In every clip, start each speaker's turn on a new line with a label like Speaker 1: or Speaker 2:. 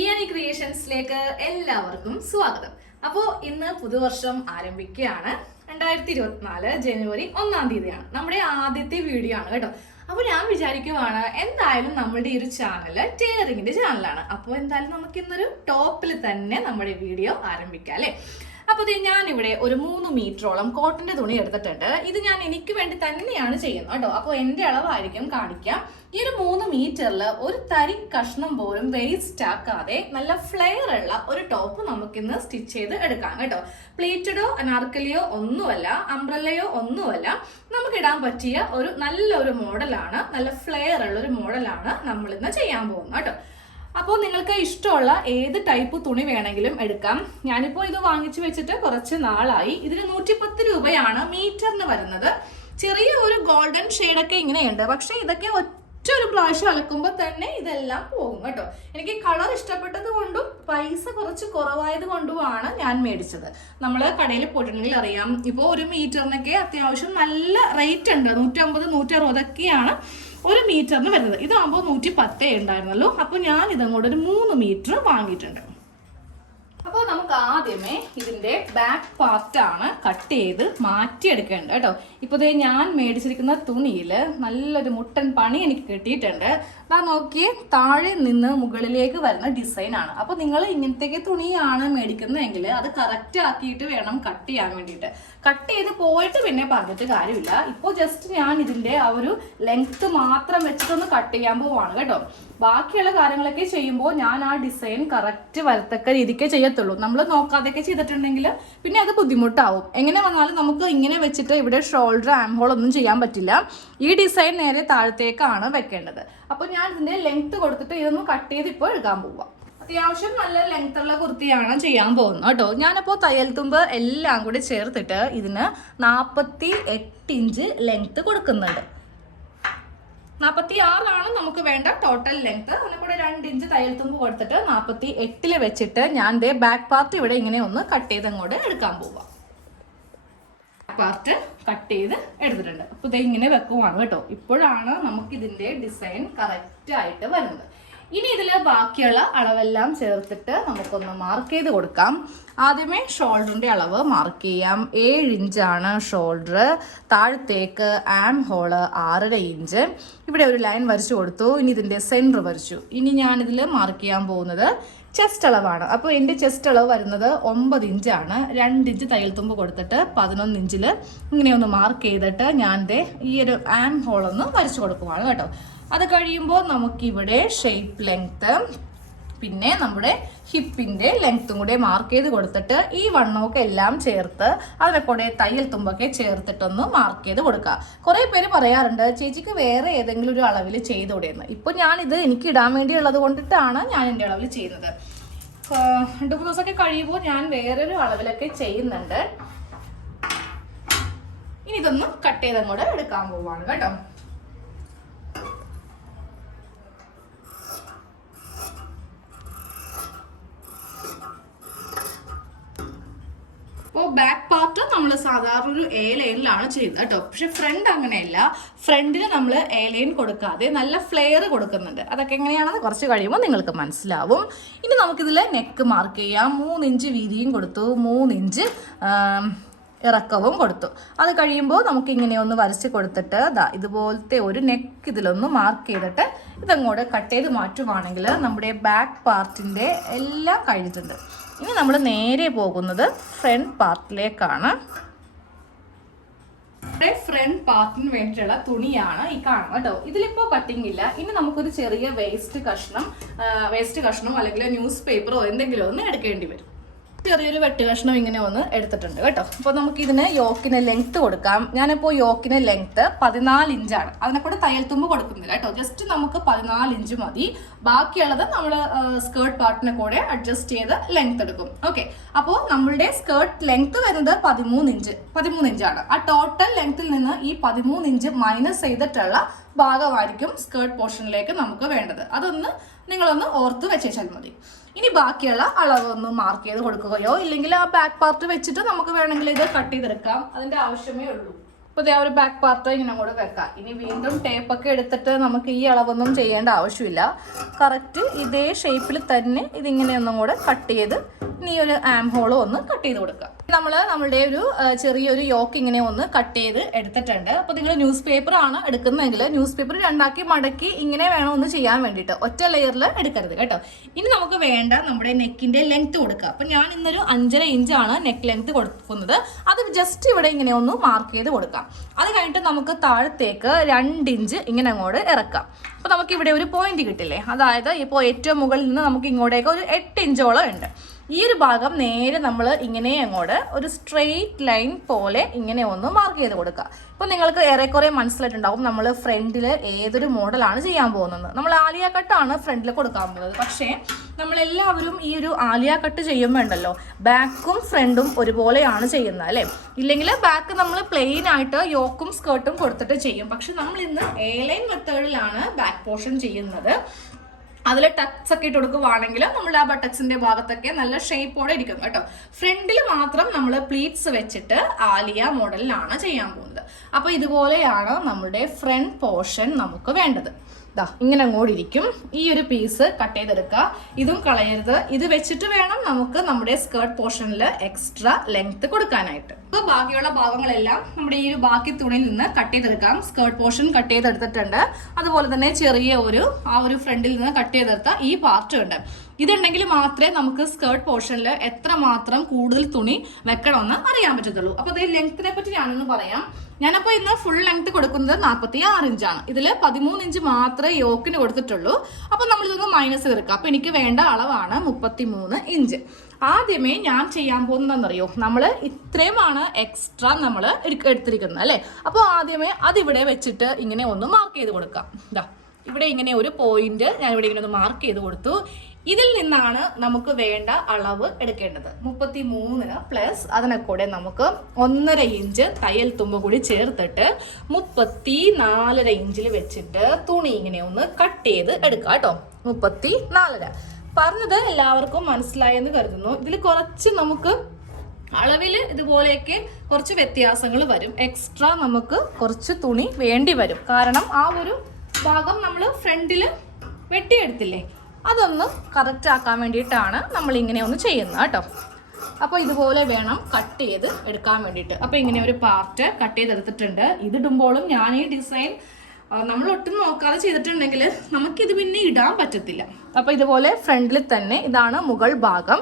Speaker 1: ഇയാനി ക്രിയേഷൻസിലേക്ക് എല്ലാവർക്കും സ്വാഗതം. അപ്പോൾ ഇന്ന് പുതുവർഷം ആരംഭിക്കുകയാണ്. രണ്ടായിരത്തി ഇരുപത്തിനാല് ജനുവരി ഒന്നാം തീയതിയാണ്. നമ്മുടെ ആദ്യത്തെ വീഡിയോ ആണ് കേട്ടോ. അപ്പോൾ ഞാൻ വിചാരിക്കുവാണ് എന്തായാലും നമ്മുടെ ഈ ഒരു ചാനൽ ടൈലറിങ്ങിന്റെ ചാനലാണ് അപ്പോൾ എന്തായാലും നമുക്ക് ഇന്നൊരു ടോപ്പിൽ തന്നെ നമ്മുടെ വീഡിയോ ആരംഭിക്കാം അല്ലേ? അപ്പോൾ ഞാൻ ഇവിടെ ഒരു മൂന്ന് മീറ്ററോളം കോട്ടന്റെ തുണി എടുത്തിട്ടുണ്ട്. ഇത് ഞാൻ എനിക്ക് വേണ്ടി തന്നെയാണ് ചെയ്യുന്നത് കേട്ടോ. അപ്പോൾ എന്റെ അളവായിരിക്കും കാണിക്കാം. ഈ ഒരു മൂന്ന് മീറ്ററിൽ ഒരു തരി കഷ്ണം പോലും വേസ്റ്റ് ആക്കാതെ നല്ല ഫ്ലെയർ ഉള്ള ഒരു ടോപ്പ് നമുക്കിന്ന് സ്റ്റിച്ച് ചെയ്ത് എടുക്കാം കേട്ടോ. പ്ലേറ്റഡോ അനാർക്കലിയോ ഒന്നുമല്ല അംബ്രല്ലയോ ഒന്നുമല്ല നമുക്ക് ഇടാൻ പറ്റിയ ഒരു നല്ലൊരു മോഡലാണ് നല്ല ഫ്ലെയർ ഉള്ള ഒരു മോഡലാണ് നമ്മൾ ഇന്ന് ചെയ്യാൻ പോകുന്നത് കേട്ടോ. അപ്പോൾ നിങ്ങൾക്ക് ഇഷ്ടമുള്ള ഏത് ടൈപ്പ് തുണി വേണമെങ്കിലും എടുക്കാം. ഞാനിപ്പോൾ ഇത് വാങ്ങിച്ചു വെച്ചിട്ട് കുറച്ച് നാളായി. ഇതിന് നൂറ്റിപ്പത്ത് രൂപയാണ് മീറ്ററിന് വരുന്നത്. ചെറിയ ഒരു ഗോൾഡൻ ഷെയ്ഡൊക്കെ ഇങ്ങനെയുണ്ട്. പക്ഷേ ഇതൊക്കെ ഒറ്റ ഒരു പ്രാവശ്യം അലക്കുമ്പോൾ തന്നെ ഇതെല്ലാം പോകും കേട്ടോ. എനിക്ക് കളർ ഇഷ്ടപ്പെട്ടത് കൊണ്ടും പൈസ കുറച്ച് കുറവായത് കൊണ്ടുമാണ് ഞാൻ മേടിച്ചത്. നമ്മൾ കടയിൽ പോയിട്ടുണ്ടെങ്കിൽ അറിയാം. ഇപ്പോൾ ഒരു മീറ്ററിനൊക്കെ അത്യാവശ്യം നല്ല റേറ്റ് ഉണ്ട്. നൂറ്റമ്പത് നൂറ്ററുപതൊക്കെയാണ് ഒരു മീറ്ററിന് വരുന്നത്. ഇതാകുമ്പോൾ നൂറ്റി പത്തേ ഉണ്ടായിരുന്നല്ലോ അപ്പോൾ ഞാൻ ഇതങ്ങോട്ട് ഒരു മൂന്ന് മീറ്റർ വാങ്ങിയിട്ടുണ്ട്. അപ്പോൾ നമുക്ക് ആദ്യമേ ഇതിന്റെ ബാക്ക് പാർട്ടാണ് കട്ട് ചെയ്ത് മാറ്റിയെടുക്കേണ്ടത് കേട്ടോ. ഇപ്പോൾ ദേ ഞാൻ മേടിച്ചിരിക്കുന്ന തുണിയിൽ നല്ലൊരു മുട്ടൻ പണി എനിക്ക് കിട്ടിയിട്ടുണ്ട്. അതാ നോക്കിയേ താഴെ നിന്ന് മുകളിലേക്ക് വരുന്ന ഡിസൈനാണ് അപ്പോൾ നിങ്ങൾ ഇങ്ങനത്തേക്ക് തുണിയാണ് മേടിക്കുന്നതെങ്കിൽ അത് കറക്റ്റ് ആക്കിയിട്ട് വേണം കട്ട് ചെയ്യാൻ വേണ്ടിയിട്ട്. കട്ട് ചെയ്ത് പോയിട്ട് പിന്നെ പറഞ്ഞിട്ട് കാര്യമില്ല. ഇപ്പോൾ ജസ്റ്റ് ഞാൻ ഇതിന്റെ ആ ഒരു ലെങ്ത് മാത്രം വെച്ചിട്ടൊന്ന് കട്ട് ചെയ്യാൻ പോവാണ് കേട്ടോ. ബാക്കിയുള്ള കാര്യങ്ങളൊക്കെ ചെയ്യുമ്പോൾ ഞാൻ ആ ഡിസൈൻ കറക്റ്റ് വരത്തക്ക രീതിക്കേ ചെയ്യത്തുള്ളൂ. നമ്മൾ നോക്കാതെയൊക്കെ ചെയ്തിട്ടുണ്ടെങ്കിൽ പിന്നെ അത് ബുദ്ധിമുട്ടാവും. എങ്ങനെ വന്നാലും നമുക്ക് ഇങ്ങനെ വെച്ചിട്ട് ഇവിടെ ഷോൾഡർ ആംഹോൾ ഒന്നും ചെയ്യാൻ പറ്റില്ല. ഈ ഡിസൈൻ നേരെ താഴത്തേക്കാണ് വെക്കേണ്ടത്. അപ്പോൾ ഞാൻ ഇതിന്റെ ലെങ്ത് കൊടുത്തിട്ട് ഇതൊന്ന് കട്ട് ചെയ്ത് ഇപ്പോൾ എടുക്കാൻ പോവാം. അത്യാവശ്യം നല്ല ലെങ്ത് ഉള്ള കുർത്തിയാണ് ചെയ്യാൻ പോകുന്നത് കേട്ടോ. ഞാനപ്പോൾ തയ്യൽ തുമ്പ് എല്ലാം കൂടി ചേർത്തിട്ട് ഇതിന് നാൽപ്പത്തി എട്ട് ഇഞ്ച് ലെങ്ത് കൊടുക്കുന്നുണ്ട്. നാൽപ്പത്തി ആറാണ് നമുക്ക് വേണ്ട ടോട്ടൽ ലെങ്ത് അതിന്റെ കൂടെ രണ്ട് ഇഞ്ച് തയ്യൽ തുമ്പ് കൊടുത്തിട്ട് നാൽപ്പത്തി എട്ടിൽ വെച്ചിട്ട് ഞാൻ ദേ ബാക്ക് പാർട്ട് ഇവിടെ ഇങ്ങനെ ഒന്ന് കട്ട് ചെയ്ത് അങ്ങോട്ട് എടുക്കാൻ പോവാം. പാർട്ട് കട്ട് ചെയ്ത് എടുത്തിട്ടുണ്ട്. അപ്പോൾ ഇത് ഇങ്ങനെ വെക്കുവാണ് കേട്ടോ. ഇപ്പോഴാണ് നമുക്ക് ഇതിന്റെ ഡിസൈൻ കറക്റ്റ് ആയിട്ട് വരുന്നത്. ഇനി ഇതിൽ ബാക്കിയുള്ള അളവെല്ലാം ചേർത്തിട്ട് നമുക്കൊന്ന് മാർക്ക് ചെയ്ത് കൊടുക്കാം. ആദ്യമേ ഷോൾഡറിന്റെ അളവ് മാർക്ക് ചെയ്യാം. ഏഴ് ഇഞ്ചാണ് ഷോൾഡർ താഴത്തേക്ക് ആം ഹോൾ ആറര ഇഞ്ച് ഇവിടെ ഒരു ലൈൻ വരച്ചു കൊടുത്തു. ഇനി ഇതിന്റെ സെന്റർ വരച്ചു. ഇനി ഞാനിതിൽ മാർക്ക് ചെയ്യാൻ പോകുന്നത് ചെസ്റ്റ് അളവാണ്. അപ്പോൾ എന്റെ ചെസ്റ്റ് അളവ് വരുന്നത് ഒമ്പത് ഇഞ്ചാണ് രണ്ട് ഇഞ്ച് തയ്യൽ തുമ്പ് കൊടുത്തിട്ട് പതിനൊന്ന് ഇഞ്ചിൽ ഇങ്ങനെ ഒന്ന് മാർക്ക് ചെയ്തിട്ട് ഞാൻ ദേ ഈ ഒരു ആം ഹോളൊന്ന് വരച്ചു കൊടുക്കുവാണ് കേട്ടോ. അത് കഴിയുമ്പോൾ നമുക്കിവിടെ ഷേപ്പ് ലെങ്ത്ത് പിന്നെ നമ്മുടെ ഹിപ്പിന്റെ ലെങ്ത്തും കൂടെ മാർക്ക് ചെയ്ത് കൊടുത്തിട്ട് ഈ വണ്ണമൊക്കെ എല്ലാം ചേർത്ത് അതിനെ കൂടെ തയ്യൽ തുമ്പൊക്കെ ചേർത്തിട്ടൊന്ന് മാർക്ക് ചെയ്ത് കൊടുക്കുക. കുറേ പേര് പറയാറുണ്ട് ചേച്ചിക്ക് വേറെ ഏതെങ്കിലും ഒരു അളവിൽ ചെയ്തുകൂടെയെന്ന്. ഇപ്പോൾ ഞാനിത് എനിക്ക് ഇടാൻ വേണ്ടിയുള്ളത് കൊണ്ടിട്ടാണ് ഞാൻ എന്റെ അളവിൽ ചെയ്യുന്നത്. രണ്ട് മൂന്ന് ദിവസമൊക്കെ കഴിയുമ്പോൾ ഞാൻ വേറൊരു അളവിലൊക്കെ ചെയ്യുന്നുണ്ട്. ഇനി ഇതൊന്ന് കട്ട് ചെയ്തങ്ങോട്ട് എടുക്കാൻ പോവാണ് കേട്ടോ അപ്പോൾ ബാക്ക് പാർട്ട് നമ്മൾ സാധാരണ ഒരു എ ലൈനിലാണ് ചെയ്യുന്നത് കേട്ടോ. പക്ഷെ ഫ്രണ്ട് അങ്ങനെയല്ല. ഫ്രണ്ടിന് നമ്മൾ എ ലൈൻ കൊടുക്കാതെ നല്ല ഫ്ലെയർ കൊടുക്കുന്നുണ്ട്. അതൊക്കെ എങ്ങനെയാണെന്ന് കുറച്ച് കഴിയുമ്പോൾ നിങ്ങൾക്ക് മനസ്സിലാവും. ഇനി നമുക്കിതിൽ നെക്ക് മാർക്ക് ചെയ്യാം. മൂന്ന് ഇഞ്ച് വീതിയും കൊടുത്തു. മൂന്ന് ഇഞ്ച് ഇറക്കവും കൊടുത്തു. അത് കഴിയുമ്പോൾ നമുക്ക് ഇങ്ങനെ ഒന്ന് വരച്ച് കൊടുത്തിട്ട് ദാ ഇതുപോലത്തെ ഒരു നെക്ക് ഇതിലൊന്ന് മാർക്ക് ചെയ്തിട്ട് ഇതങ്ങോട്ട് കട്ട് ചെയ്ത് മാറ്റുവാണെങ്കിൽ നമ്മുടെ ബാക്ക് പാർട്ടിന്റെ എല്ലാം കഴിഞ്ഞിട്ടുണ്ട്. ഇനി നമ്മൾ നേരെ പോകുന്നത് ഫ്രണ്ട് പാർട്ടിലേക്കാണ് ഫ്രണ്ട് പാർട്ടിന് വേണ്ടിയിട്ടുള്ള തുണിയാണ് ഈ കാണുന്നത് കേട്ടോ. ഇതിലിപ്പോ കട്ടിംഗ് ഇല്ല. ഇനി നമുക്കൊരു ചെറിയ വേസ്റ്റ് കഷ്ണം വേസ്റ്റ് കഷ്ണം അല്ലെങ്കിൽ ന്യൂസ് പേപ്പറോ എന്തെങ്കിലും ഒന്ന് എടുക്കേണ്ടി വരും. ചെറിയൊരു വെട്ടി കഷ്ണം ഇങ്ങനെ ഒന്ന് എടുത്തിട്ടുണ്ട് കേട്ടോ. അപ്പോൾ നമുക്ക് ഇതിന് യോക്കിന് ലെങ്ത് കൊടുക്കാം. ഞാനിപ്പോൾ യോക്കിന് ലെങ്ത് പതിനാല് ഇഞ്ചാണ് അതിനെ കൂടെ തയ്യൽ തുമ്പ് കൊടുക്കുന്നില്ല കേട്ടോ. ജസ്റ്റ് നമുക്ക് പതിനാല് ഇഞ്ച് മതി. ബാക്കിയുള്ളത് നമ്മൾ സ്കേർട്ട് പാർട്ടിനെ കൂടെ അഡ്ജസ്റ്റ് ചെയ്ത് ലെങ്ത് എടുക്കും. ഓക്കെ അപ്പോൾ നമ്മളുടെ സ്കേർട്ട് ലെങ്ത് വരുന്നത് പതിമൂന്ന് ഇഞ്ച് പതിമൂന്ന് ഇഞ്ചാണ് ആ ടോട്ടൽ ലെങ്ത്തിൽ നിന്ന് ഈ പതിമൂന്ന് ഇഞ്ച് മൈനസ് ചെയ്തിട്ടുള്ള ഭാഗമായിരിക്കും സ്കേർട്ട് പോർഷനിലേക്ക് നമുക്ക് വേണ്ടത്. അതൊന്ന് നിങ്ങളൊന്ന് ഓർത്ത് വെച്ചേച്ചാൽ മതി. ഇനി ബാക്കിയുള്ള അളവ് ഒന്ന് മാർക്ക് ചെയ്ത് കൊടുക്കുകയോ ഇല്ലെങ്കിൽ ആ ബാക്ക് പാർട്ട് വെച്ചിട്ട് നമുക്ക് വേണമെങ്കിൽ ഇത് കട്ട് ചെയ്തെടുക്കാം. അതിന്റെ ആവശ്യമേ ഉള്ളൂ. അപ്പോൾ ആ ഒരു ബാക്ക് പാർട്ട് ഇങ്ങനെ കൂടെ വെക്കാം. ഇനി വീണ്ടും ടേപ്പൊക്കെ എടുത്തിട്ട് നമുക്ക് ഈ അളവൊന്നും ചെയ്യേണ്ട ആവശ്യമില്ല. കറക്റ്റ് ഇതേ ഷേപ്പിൽ തന്നെ ഇതിങ്ങനെ ഒന്നും കൂടെ കട്ട് ചെയ്ത് ഇനി ഒരു ആം ഹോളും ഒന്ന് കട്ട് ചെയ്ത് കൊടുക്കുക നമ്മൾ നമ്മളുടെ ഒരു ചെറിയൊരു യോക്ക് ഇങ്ങനെ ഒന്ന് കട്ട് ചെയ്ത് എടുത്തിട്ടുണ്ട്. അപ്പോൾ നിങ്ങൾ ന്യൂസ് പേപ്പർ ആണ് എടുക്കുന്നതെങ്കിൽ ന്യൂസ് പേപ്പർ രണ്ടാക്കി മടക്കി ഇങ്ങനെ വേണം ഒന്ന് ചെയ്യാൻ വേണ്ടിയിട്ട്. ഒറ്റ ലെയറിൽ എടുക്കരുത് കേട്ടോ. ഇനി നമുക്ക് വേണ്ട നമ്മുടെ നെക്കിന്റെ ലെങ്ത് കൊടുക്കുക അപ്പം ഞാൻ ഇന്നൊരു അഞ്ചര ഇഞ്ചാണ് നെക്ക് ലെങ്ത് കൊടുക്കുന്നത്. അത് ജസ്റ്റ് ഇവിടെ ഇങ്ങനെ ഒന്ന് മാർക്ക് ചെയ്ത് കൊടുക്കാം. അത് കഴിഞ്ഞിട്ട് നമുക്ക് താഴത്തേക്ക് രണ്ട് ഇഞ്ച് ഇങ്ങനെ അങ്ങോട്ട് ഇറക്കാം. അപ്പോൾ നമുക്ക് ഇവിടെ ഒരു പോയിന്റ് കിട്ടില്ലേ? അതായത് ഇപ്പോൾ ഏറ്റവും മുകളിൽ നിന്ന് നമുക്ക് ഇങ്ങോട്ടേക്ക് ഒരു എട്ട് ഇഞ്ചോളം ഉണ്ട്. ഈ ഒരു ഭാഗം നേരെ നമ്മൾ ഇങ്ങനെ അങ്ങോട്ട് ഒരു സ്ട്രെയിറ്റ് ലൈൻ പോലെ ഇങ്ങനെ ഒന്ന് മാർക്ക് ചെയ്ത് കൊടുക്കുക. ഇപ്പോൾ നിങ്ങൾക്ക് ഏറെക്കുറെ മനസ്സിലായിട്ടുണ്ടാവും നമ്മൾ ഫ്രണ്ടിൽ ഏതൊരു മോഡലാണ് ചെയ്യാൻ പോകുന്നത്. നമ്മൾ ആലിയ കട്ടാണ് ഫ്രണ്ടിൽ കൊടുക്കാൻ പോകുന്നത്. പക്ഷേ നമ്മളെല്ലാവരും ഈ ഒരു ആലിയ കട്ട് ചെയ്യുമ്പോൾ ഉണ്ടല്ലോ ബാക്കും ഫ്രണ്ടും ഒരുപോലെയാണ് ചെയ്യുന്നത് അല്ലേ? ഇല്ലെങ്കിൽ ബാക്ക് നമ്മൾ പ്ലെയിൻ ആയിട്ട് യോക്കും സ്കേർട്ടും കൊടുത്തിട്ട് ചെയ്യും. പക്ഷെ നമ്മൾ ഇന്ന് എ ലൈൻ മെത്തേഡിലാണ് ബാക്ക് പോർഷൻ ചെയ്യുന്നത്. അതിൽ ടക്സ് ഒക്കെ ഇട്ട് കൊടുക്കുവാണെങ്കിൽ നമ്മൾ ആ ബട്ടക്സിന്റെ ഭാഗത്തൊക്കെ നല്ല ഷേപ്പോടെ ഇരിക്കും കേട്ടോ. ഫ്രണ്ടിൽ മാത്രം നമ്മൾ പ്ലീറ്റ്സ് വെച്ചിട്ട് ആലിയ മോഡലിലാണ് ചെയ്യാൻ പോകുന്നത്. അപ്പോൾ ഇതുപോലെയാണ് നമ്മുടെ ഫ്രണ്ട് പോർഷൻ നമുക്ക് വേണ്ടത്. ദാ ഇങ്ങനെ അങ്ങോട്ട് ഇരിക്കും ഈ ഒരു പീസ് കട്ട് ചെയ്തെടുക്കുക. ഇതും കളയരുത്. ഇത് വെച്ചിട്ട് വേണം നമുക്ക് നമ്മുടെ സ്കേർട്ട് പോർഷനിൽ എക്സ്ട്രാ ലെങ്ത് കൊടുക്കാനായിട്ട്. അപ്പോൾ ബാക്കിയുള്ള ഭാഗങ്ങളെല്ലാം നമ്മുടെ ഈ ഒരു ബാക്കി തുണിയിൽ നിന്ന് കട്ട് ചെയ്തെടുക്കാം. സ്കേർട്ട് പോർഷൻ കട്ട് ചെയ്തെടുത്തിട്ടുണ്ട്. അതുപോലെ തന്നെ ചെറിയ ഒരു ആ ഒരു ഫ്രണ്ടിൽ നിന്ന് കട്ട് ചെയ്തെടുത്ത ഈ പാർട്ട് ഉണ്ട്. ഇതുണ്ടെങ്കിൽ മാത്രമേ നമുക്ക് സ്കേർട്ട് പോർഷനിൽ എത്ര മാത്രം കൂടുതൽ തുണി വെക്കണമെന്ന് അറിയാൻ പറ്റത്തുള്ളൂ. അപ്പോൾ അതേ ലെങ്ത്തിനെ പറ്റി ഞാനൊന്ന് പറയാം. ഞാനപ്പോൾ ഇന്ന് ഫുൾ ലെങ്ത് കൊടുക്കുന്നത് നാൽപ്പത്തി ആറ് ഇഞ്ചാണ് ഇതിൽ പതിമൂന്ന് ഇഞ്ച് മാത്രമേ യോക്കിന് കൊടുത്തിട്ടുള്ളൂ. അപ്പോൾ നമ്മൾ ഇതൊന്ന് മൈനസ് തീർക്കാം അപ്പോൾ എനിക്ക് വേണ്ട അളവാണ് മുപ്പത്തി മൂന്ന് ഇഞ്ച് ആദ്യമേ ഞാൻ ചെയ്യാൻ പോകുന്നതെന്നറിയോ? നമ്മൾ ഇത്രയുമാണ് എക്സ്ട്രാ നമ്മൾ എടുത്തിരിക്കുന്നത് അല്ലേ? അപ്പോൾ ആദ്യമേ അതിവിടെ വെച്ചിട്ട് ഇങ്ങനെ ഒന്ന് മാർക്ക് ചെയ്ത് കൊടുക്കാം. ഇതാ ഇവിടെ ഇങ്ങനെ ഒരു പോയിന്റ് ഞാൻ ഇവിടെ ഇങ്ങനെ ഒന്ന് മാർക്ക് ചെയ്ത് കൊടുത്തു. ഇതിൽ നിന്നാണ് നമുക്ക് വേണ്ട അളവ് എടുക്കേണ്ടത്. മുപ്പത്തി മൂന്ന് പ്ലസ് അതിനെ കൂടെ നമുക്ക് ഒന്നര ഇഞ്ച് തയ്യൽ തുമ്പ് കൂടി ചേർത്തിട്ട് മുപ്പത്തി നാലര ഇഞ്ചിൽ വെച്ചിട്ട് തുണി ഇങ്ങനെ ഒന്ന് കട്ട് ചെയ്ത് എടുക്കുക കേട്ടോ. മുപ്പത്തി നാലര പറഞ്ഞത് എല്ലാവർക്കും മനസ്സിലായെന്ന് കരുതുന്നു. ഇതിൽ കുറച്ച് നമുക്ക് അളവിൽ ഇതുപോലെയൊക്കെ കുറച്ച് വ്യത്യാസങ്ങൾ വരും. എക്സ്ട്രാ നമുക്ക് കുറച്ച് തുണി വേണ്ടി വരും. കാരണം ആ ഒരു ഭാഗം നമ്മൾ ഫ്രണ്ടിൽ വെട്ടിയെടുത്തില്ലേ? അതൊന്ന് കറക്റ്റ് ആക്കാൻ വേണ്ടിയിട്ടാണ് നമ്മൾ ഇങ്ങനെ ഒന്ന് ചെയ്യുന്നത് കേട്ടോ. അപ്പോൾ ഇതുപോലെ വേണം കട്ട് ചെയ്ത് എടുക്കാൻ വേണ്ടിയിട്ട്. അപ്പോൾ ഇങ്ങനെ ഒരു പാർട്ട് കട്ട് ചെയ്തെടുത്തിട്ടുണ്ട്. ഇതിടുമ്പോഴും ഞാൻ ഈ ഡിസൈൻ നമ്മൾ ഒട്ടും നോക്കാതെ ചെയ്തിട്ടുണ്ടെങ്കിൽ നമുക്കിത് പിന്നെ ഇടാൻ പറ്റത്തില്ല. അപ്പോൾ ഇതുപോലെ ഫ്രണ്ടിൽ തന്നെ ഇതാണ് മുകൾ ഭാഗം.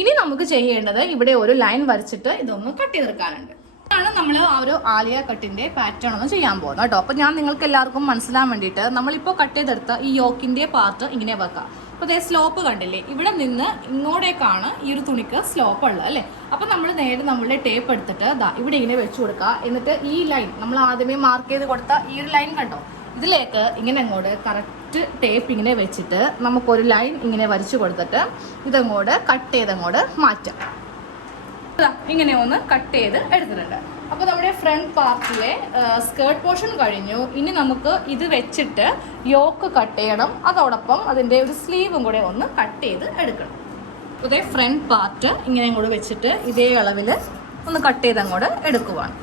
Speaker 1: ഇനി നമുക്ക് ചെയ്യേണ്ടത് ഇവിടെ ഒരു ലൈൻ വരച്ചിട്ട് ഇതൊന്ന് കട്ട് ചെയ്തെടുക്കാനുണ്ട്. ആണ് നമ്മൾ ആ ഒരു ആലിയ കട്ടിന്റെ പാറ്റേൺ ഒന്ന് ചെയ്യാൻ പോകുന്നത് കേട്ടോ. അപ്പോൾ ഞാൻ നിങ്ങൾക്ക് എല്ലാവർക്കും മനസ്സിലാൻ വേണ്ടിയിട്ട് നമ്മളിപ്പോൾ കട്ട് ചെയ്തെടുത്ത ഈ യോക്കിന്റെ പാർട്ട് ഇങ്ങനെ വെക്കാം. അപ്പോൾ അതേ സ്ലോപ്പ് കണ്ടില്ലേ? ഇവിടെ നിന്ന് ഇങ്ങോട്ടേക്കാണ് ഈ ഒരു തുണിക്ക് സ്ലോപ്പ് ഉള്ളത് അല്ലേ? അപ്പോൾ നമ്മൾ നേരെ നമ്മളുടെ ടേപ്പ് എടുത്തിട്ട് ദാ ഇവിടെ ഇങ്ങനെ വെച്ച് കൊടുക്കുക. എന്നിട്ട് ഈ ലൈൻ നമ്മൾ ആദ്യമേ മാർക്ക് ചെയ്ത് കൊടുത്ത ഈ ഒരു ലൈൻ കണ്ടോ? ഇതിലേക്ക് ഇങ്ങനെ അങ്ങോട്ട് കറക്റ്റ് ടേപ്പ് ഇങ്ങനെ വെച്ചിട്ട് നമുക്കൊരു ലൈൻ ഇങ്ങനെ വരച്ചു കൊടുത്തിട്ട് ഇതങ്ങോട്ട് കട്ട് ചെയ്തങ്ങോട്ട് മാറ്റാം. ഇങ്ങനെ ഒന്ന് കട്ട് ചെയ്ത് എടുത്തിട്ടുണ്ട്. അപ്പോൾ നമ്മുടെ ഫ്രണ്ട് പാർട്ടിലെ സ്കേർട്ട് പോർഷൻ കഴിഞ്ഞു. ഇനി നമുക്ക് ഇത് വെച്ചിട്ട് യോക്ക് കട്ട് ചെയ്യണം. അതോടൊപ്പം അതിന്റെ ഒരു സ്ലീവും കൂടെ ഒന്ന് കട്ട് ചെയ്ത് എടുക്കണം. ഇതേ ഫ്രണ്ട് പാർട്ട് ഇങ്ങനെ കൂടെ വെച്ചിട്ട് ഇതേ അളവിൽ ഒന്ന് കട്ട് ചെയ്ത് അങ്ങോട്ട് എടുക്കുവാണ്.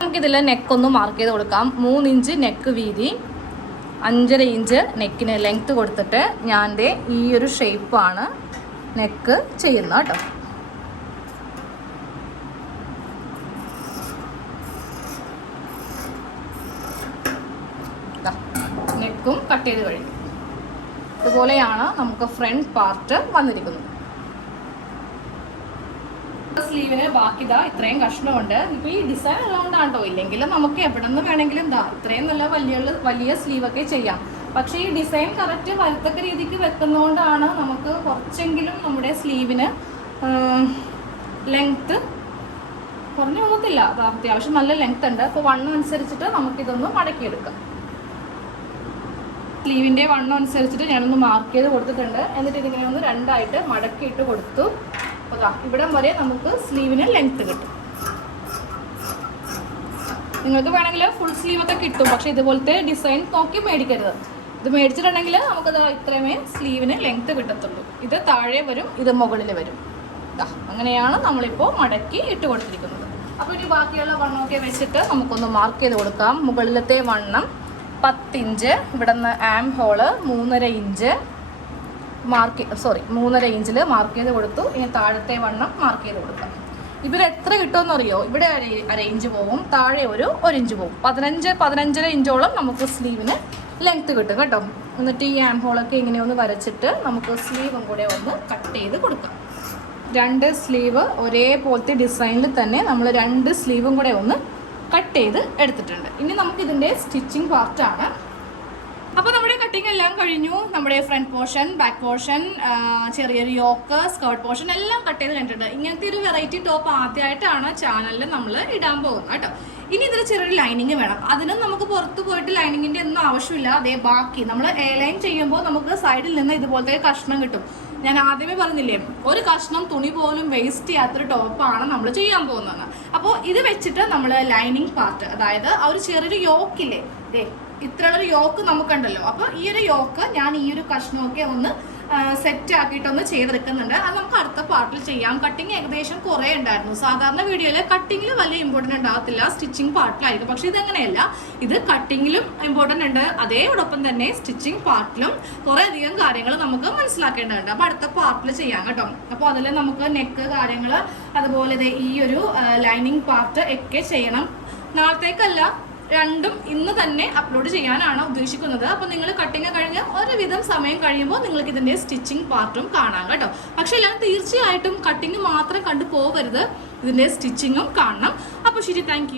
Speaker 1: നമുക്കിതിൽ നെക്കൊന്ന് മാർക്ക് ചെയ്ത് കൊടുക്കാം. മൂന്നിഞ്ച് നെക്ക് വീതി. അഞ്ചര ഇഞ്ച് നെക്കിന് ലെങ്ത് കൊടുത്തിട്ട് ഞാൻ ഈ ഒരു ഷേപ്പാണ് നെക്ക് ചെയ്യുന്നത് കേട്ടോ. നെക്കും കട്ട് ചെയ്ത് കഴിഞ്ഞു. ഇതുപോലെയാണ് നമുക്ക് ഫ്രണ്ട് പാർട്ട് വന്നിരിക്കുന്നത്. സ്ലീവിന് ബാക്കി ഇതാ ഇത്രയും കഷ്ണമുണ്ട്. ഇപ്പൊ ഈ ഡിസൈൻ ഉള്ളതുകൊണ്ടാണ് കേട്ടോ ഇല്ലെങ്കിൽ നമുക്ക് എവിടെ നിന്ന് വേണമെങ്കിലും ഇതാ ഇത്രയും നല്ല വലിയ വലിയ സ്ലീവ് ഒക്കെ ചെയ്യാം. പക്ഷേ ഈ ഡിസൈൻ കറക്റ്റ് വരത്തക്ക രീതിക്ക് വെക്കുന്നതുകൊണ്ടാണ് നമുക്ക് കുറച്ചെങ്കിലും നമ്മുടെ സ്ലീവിന് ലെങ്ത്ത് കുറഞ്ഞു പോകത്തില്ല അത് അത്യാവശ്യം നല്ല ലെങ്ത് ഉണ്ട്. അപ്പോൾ വണ്ണം അനുസരിച്ചിട്ട് നമുക്കിതൊന്ന് മടക്കിയെടുക്കാം. സ്ലീവിന്റെ വണ്ണം അനുസരിച്ചിട്ട് ഞാനൊന്ന് മാർക്ക് ചെയ്ത് കൊടുത്തിട്ടുണ്ട്. എന്നിട്ട് ഇതിങ്ങനെ ഒന്ന് രണ്ടായിട്ട് മടക്കിയിട്ട് കൊടുത്തു. അപ്പോൾ ദാ ഇവിടം വരെ നമുക്ക് സ്ലീവിന് ലെങ്ത് കിട്ടും. നിങ്ങൾക്ക് വേണമെങ്കിൽ ഫുൾ സ്ലീവ് ഒക്കെ കിട്ടും പക്ഷെ ഇതുപോലത്തെ ഡിസൈൻ നോക്കി മേടിക്കരുത്. ഇത് മേടിച്ചിട്ടുണ്ടെങ്കിൽ നമുക്കത് ഇത്രയുമേ സ്ലീവിന് ലെങ്ത് കിട്ടത്തുള്ളൂ. ഇത് താഴെ വരും ഇത് മുകളിൽ വരും. അങ്ങനെയാണ് നമ്മളിപ്പോൾ മടക്കി ഇട്ട് കൊടുത്തിരിക്കുന്നത്. അപ്പോൾ ഇനി ബാക്കിയുള്ള വണ്ണമൊക്കെ വെച്ചിട്ട് നമുക്കൊന്ന് മാർക്ക് ചെയ്ത് കൊടുക്കാം. മുകളിലത്തെ വണ്ണം പത്തിഞ്ച് ഇവിടെ നിന്ന് ആം ഹോൾ മൂന്നര ഇഞ്ച് മാർക്ക് സോറി മൂന്നര ഇഞ്ചിൽ മാർക്ക് ചെയ്ത് കൊടുത്തു. ഇനി താഴത്തെ വണ്ണം മാർക്ക് ചെയ്ത് കൊടുക്കാം. ഇവിടെ എത്ര കിട്ടുമെന്ന് അറിയോ ഇവിടെ അര ഇഞ്ച് പോകും താഴെ ഒരു ഒരു ഇഞ്ച് പോകും പതിനഞ്ച് പതിനഞ്ചര ഇഞ്ചോളം നമുക്ക് സ്ലീവിന് ലെങ്ത് കിട്ടും കേട്ടോ. എന്നിട്ട് ഈ ആം ഹോളൊക്കെ ഇങ്ങനെ ഒന്ന് വരച്ചിട്ട് നമുക്ക് സ്ലീവും കൂടെ ഒന്ന് കട്ട് ചെയ്ത് കൊടുക്കാം. രണ്ട് സ്ലീവ് ഒരേപോലത്തെ ഡിസൈനിൽ തന്നെ നമ്മൾ രണ്ട് സ്ലീവും കൂടെ ഒന്ന് കട്ട് ചെയ്ത് എടുത്തിട്ടുണ്ട്. ഇനി നമുക്കിതിന്റെ സ്റ്റിച്ചിങ് പാർട്ടാണ് കട്ടിങ് എല്ലാം കഴിഞ്ഞു. നമ്മുടെ ഫ്രണ്ട് പോർഷൻ ബാക്ക് പോർഷൻ ചെറിയൊരു യോക്ക് സ്കേർട്ട് പോർഷൻ എല്ലാം കട്ട് ചെയ്ത് കണ്ടിട്ടുണ്ട് ഇങ്ങനത്തെ ഒരു വെറൈറ്റി ടോപ്പ് ആദ്യമായിട്ടാണ് ചാനലിൽ നമ്മൾ ഇടാൻ പോകുന്നത് കേട്ടോ. ഇനി ഇതിൽ ചെറിയൊരു ലൈനിങ് വേണം. അതിനും നമുക്ക് പുറത്ത് പോയിട്ട് ലൈനിങ്ങിന്റെ ഒന്നും ആവശ്യമില്ല. അതേ ബാക്കി നമ്മൾ എ ലൈൻ ചെയ്യുമ്പോൾ നമുക്ക് സൈഡിൽ നിന്ന് ഇതുപോലത്തെ കഷ്ണം കിട്ടും. ഞാൻ ആദ്യമേ പറഞ്ഞില്ലേ ഒരു കഷ്ണം തുണി പോലും വേസ്റ്റ് ചെയ്യാത്തൊരു ടോപ്പാണ് നമ്മൾ ചെയ്യാൻ പോകുന്നത്. അപ്പോൾ ഇത് വെച്ചിട്ട് നമ്മൾ ലൈനിങ് പാർട്ട് അതായത് ആ ഒരു ചെറിയൊരു യോക്കില്ലേ ഇത്രയുള്ളൊരു യോക്ക് നമുക്കുണ്ടല്ലോ. അപ്പോൾ ഈ ഒരു യോക്ക് ഞാൻ ഈ ഒരു കഷ്ണമൊക്കെ ഒന്ന് സെറ്റ് ആക്കിയിട്ടൊന്ന് ചെയ്തെടുക്കുന്നുണ്ട്. അത് നമുക്ക് അടുത്ത പാർട്ടിൽ ചെയ്യാം. കട്ടിങ് ഏകദേശം കുറേ ഉണ്ടായിരുന്നു. സാധാരണ വീഡിയോയിൽ കട്ടിങ്ങിൽ വലിയ ഇമ്പോർട്ടന്റ് ഉണ്ടാകത്തില്ല. സ്റ്റിച്ചിങ് പാർട്ടിലായിരിക്കും പക്ഷെ ഇതങ്ങനെയല്ല. ഇത് കട്ടിങ്ങിലും ഇമ്പോർട്ടന്റ് ഉണ്ട്. അതേയോടൊപ്പം തന്നെ സ്റ്റിച്ചിങ് പാർട്ടിലും കുറെ അധികം കാര്യങ്ങൾ നമുക്ക് മനസ്സിലാക്കേണ്ടതുണ്ട്. അപ്പോൾ അടുത്ത പാർട്ടിൽ ചെയ്യാം കേട്ടോ. അപ്പോൾ അതിൽ നമുക്ക് നെക്ക് കാര്യങ്ങൾ അതുപോലെ ഈ ഒരു ലൈനിങ് പാർട്ട് ഒക്കെ ചെയ്യണം. നാളത്തേക്കല്ല. രണ്ടും ഇന്ന് തന്നെ അപ്ലോഡ് ചെയ്യാനാണ് ഉദ്ദേശിക്കുന്നത്. അപ്പോൾ നിങ്ങൾ കട്ടിങ് കഴിഞ്ഞ് ഒരുവിധം സമയം കഴിയുമ്പോൾ നിങ്ങൾക്ക് ഇതിന്റെ സ്റ്റിച്ചിങ് പാർട്ടും കാണാം കേട്ടോ. പക്ഷേ എല്ലാം തീർച്ചയായിട്ടും കട്ടിങ് മാത്രം കണ്ടു പോകരുത് ഇതിന്റെ സ്റ്റിച്ചിങ്ങും കാണണം. അപ്പോൾ ശരി താങ്ക്